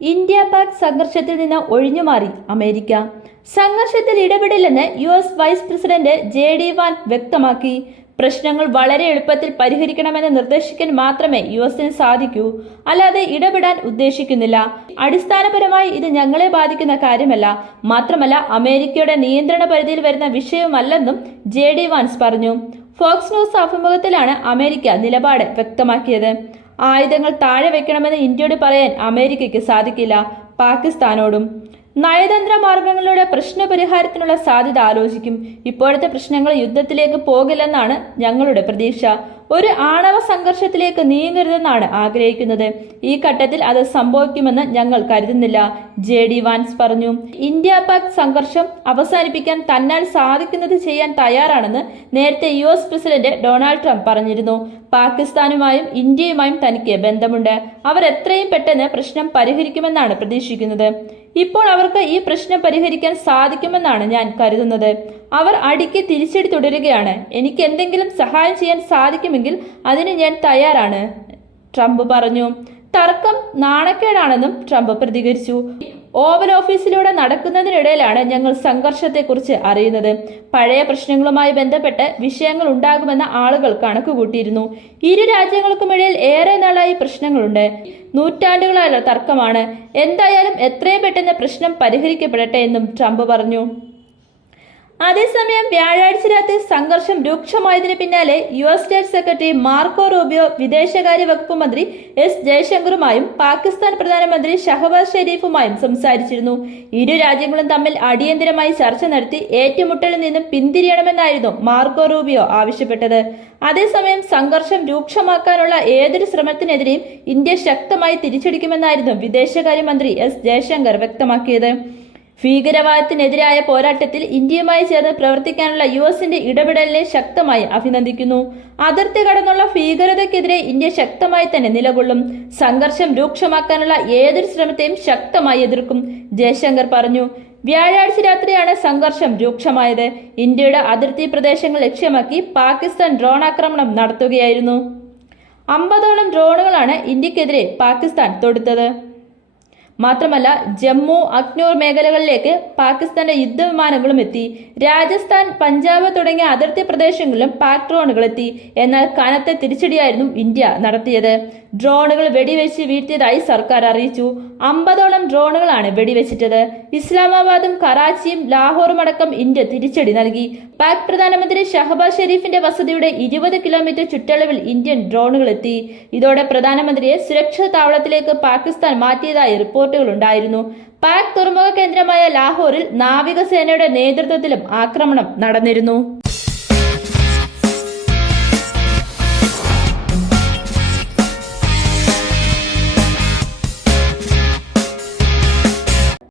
India Pak സംഘർഷത്തിൽ നിന്ന് ഒഴിഞ്ഞുമാറി അമേരിക്ക. സംഘർഷത്തിൽ ഇടപെടില്ലെന്ന് U S vice president J D Vance വ്യക്തമാക്കി. പ്രശ്നങ്ങൾ വളരെ എളുപ്പത്തിൽ പരിഹരിക്കണമെന്ന് നിർദ്ദേശിക്കാൻ മാത്രമേ യു എസിന് സാധിക്കൂ. അല്ലാതെ ഇടപെടാൻ ഉദ്ദേശിക്കുന്നില്ല. അടിസ്ഥാനപരമായി ഇത് ഞങ്ങളെ ബാധിക്കുന്ന കാര്യമല്ല. മാത്രമല്ല അമേരിക്കയുടെ നിയന്ത്രണ പരിധിയിൽ വരുന്ന വിഷയവുമല്ലെന്നും ജെ ഡി വാൻസ് പറഞ്ഞു. ഫോക്സ് ന്യൂസ് അഭിമുഖത്തിലാണ് അമേരിക്ക നിലപാട് വ്യക്തമാക്കിയത്. ആയുധങ്ങൾ താഴെ വെക്കണമെന്ന് ഇന്ത്യയോട് പറയാൻ അമേരിക്കയ്ക്ക് സാധിക്കില്ല പാകിസ്ഥാനോടും. നയതന്ത്ര മാർഗങ്ങളിലൂടെ പ്രശ്നപരിഹാരത്തിനുള്ള സാധ്യത ആലോചിക്കും. ഇപ്പോഴത്തെ പ്രശ്നങ്ങൾ യുദ്ധത്തിലേക്ക് പോകില്ലെന്നാണ് ഞങ്ങളുടെ പ്രതീക്ഷ. ഒരു ആണവ സംഘർഷത്തിലേക്ക് നീങ്ങരുതെന്നാണ് ആഗ്രഹിക്കുന്നത്. ഈ ഘട്ടത്തിൽ അത് സംഭവിക്കുമെന്ന് ഞങ്ങൾ കരുതുന്നില്ല. ജെ ഡി വാൻസ് പറഞ്ഞു ഇന്ത്യ പാക് സംഘർഷം അവസാനിപ്പിക്കാൻ തന്നാൽ സാധിക്കുന്നത് ചെയ്യാൻ തയ്യാറാണെന്ന് നേരത്തെ U S president Donald Trump പറഞ്ഞിരുന്നു. പാകിസ്ഥാനുമായും ഇന്ത്യയുമായും തനിക്ക് ബന്ധമുണ്ട്. അവർ എത്രയും പെട്ടെന്ന് പ്രശ്നം പരിഹരിക്കുമെന്നാണ് പ്രതീക്ഷിക്കുന്നത്. ഇപ്പോൾ അവർക്ക് ഈ പ്രശ്നം പരിഹരിക്കാൻ സാധിക്കുമെന്നാണ് ഞാൻ കരുതുന്നത്. അവർ അടിക്ക് തിരിച്ചടി തുടരുകയാണ്. എനിക്ക് എന്തെങ്കിലും സഹായം ചെയ്യാൻ സാധിക്കുമെങ്കിൽ അതിന് ഞാൻ തയ്യാറാണ്. ട്രംപ് പറഞ്ഞു. തർക്കം നാണക്കേടാണെന്നും ട്രംപ് പ്രതികരിച്ചു. ഓവൽ ഓഫീസിലൂടെ നടക്കുന്നതിനിടയിലാണ് ഞങ്ങൾ സംഘർഷത്തെക്കുറിച്ച് അറിയുന്നത്. പഴയ പ്രശ്നങ്ങളുമായി ബന്ധപ്പെട്ട് വിഷയങ്ങൾ ഉണ്ടാകുമെന്ന് ആളുകൾ കണക്കുകൂട്ടിയിരുന്നു. ഇരു രാജ്യങ്ങൾക്കുമിടയിൽ ഏറെ നാളായി പ്രശ്നങ്ങളുണ്ട്. നൂറ്റാണ്ടുകളായുള്ള തർക്കമാണ്. എന്തായാലും എത്രയും പെട്ടെന്ന് പ്രശ്നം പരിഹരിക്കപ്പെടട്ടെ എന്നും ട്രംപ് പറഞ്ഞു. അതേസമയം വ്യാഴാഴ്ച രാത്രി സംഘർഷം രൂക്ഷമായതിന് പിന്നാലെ U S state secretary Marco Rubio വിദേശകാര്യ വകുപ്പ് മന്ത്രി എസ് ജയശങ്കറുമായും പാകിസ്ഥാൻ പ്രധാനമന്ത്രി ഷഹബാസ് ഷെരീഫുമായും സംസാരിച്ചിരുന്നു. ഇരു രാജ്യങ്ങളും തമ്മിൽ അടിയന്തരമായി ചർച്ച നടത്തി ഏറ്റുമുട്ടലിൽ നിന്നും പിന്തിരിയണമെന്നായിരുന്നു മാർക്കോ റൂബിയോ ആവശ്യപ്പെട്ടത്. അതേസമയം സംഘർഷം രൂക്ഷമാക്കാനുള്ള ഏതൊരു ശ്രമത്തിനെതിരെയും ഇന്ത്യ ശക്തമായി തിരിച്ചടിക്കുമെന്നായിരുന്നു വിദേശകാര്യമന്ത്രി എസ് ജയശങ്കർ വ്യക്തമാക്കിയത്. ഭീകരവാദത്തിനെതിരായ പോരാട്ടത്തിൽ ഇന്ത്യയുമായി ചേർന്ന് പ്രവർത്തിക്കാനുള്ള യു എസിന്റെ ഇടപെടലിനെ ശക്തമായി അഭിനന്ദിക്കുന്നു. അതിർത്തി കടന്നുള്ള ഭീകരതയ്ക്കെതിരെ ഇന്ത്യ ശക്തമായി തന്നെ നിലകൊള്ളും. സംഘർഷം രൂക്ഷമാക്കാനുള്ള ഏതൊരു ശ്രമത്തെയും ശക്തമായി എതിർക്കും ജയശങ്കർ പറഞ്ഞു. വ്യാഴാഴ്ച രാത്രിയാണ് സംഘർഷം രൂക്ഷമായത്. ഇന്ത്യയുടെ അതിർത്തി പ്രദേശങ്ങൾ ലക്ഷ്യമാക്കി പാകിസ്ഥാൻ ഡ്രോൺ ആക്രമണം നടത്തുകയായിരുന്നു. അമ്പതോളം ഡ്രോണുകളാണ് ഇന്ത്യക്കെതിരെ പാകിസ്ഥാൻ തൊടുത്തത്. മാത്രമല്ല ജമ്മു അഗ്നൂർ മേഖലകളിലേക്ക് പാകിസ്ഥാന്റെ യുദ്ധവിമാനങ്ങളും എത്തി. രാജസ്ഥാൻ പഞ്ചാബ് തുടങ്ങിയ അതിർത്തി പ്രദേശങ്ങളിലും പാക് ഡ്രോണുകൾ എത്തി. എന്നാൽ കനത്ത തിരിച്ചടിയായിരുന്നു ഇന്ത്യ നടത്തിയത്. ഡ്രോണുകൾ വെടിവെച്ച് വീഴ്ത്തിയതായി സർക്കാർ അറിയിച്ചു. അമ്പതോളം ഡ്രോണുകളാണ് വെടിവെച്ചിട്ടത്. ഇസ്ലാമാബാദും കറാച്ചിയും ലാഹോറും അടക്കം ഇന്ത്യ തിരിച്ചടി നൽകി. പാക് പ്രധാനമന്ത്രി ഷഹബാസ് ഷെരീഫിന്റെ വസതിയുടെ ഇരുപത് കിലോമീറ്റർ ചുറ്റളവിൽ ഇന്ത്യൻ ഡ്രോണുകൾ എത്തി. ഇതോടെ പ്രധാനമന്ത്രിയെ സുരക്ഷിത താവളത്തിലേക്ക് പാകിസ്ഥാൻ മാറ്റിയതായി റിപ്പോർട്ടുകൾ ഉണ്ടായിരുന്നു പാക് തുറമുഖ കേന്ദ്രമായ ലാഹോറിൽ നാവികസേനയുടെ നേതൃത്വത്തിലും ആക്രമണം നടന്നിരുന്നു.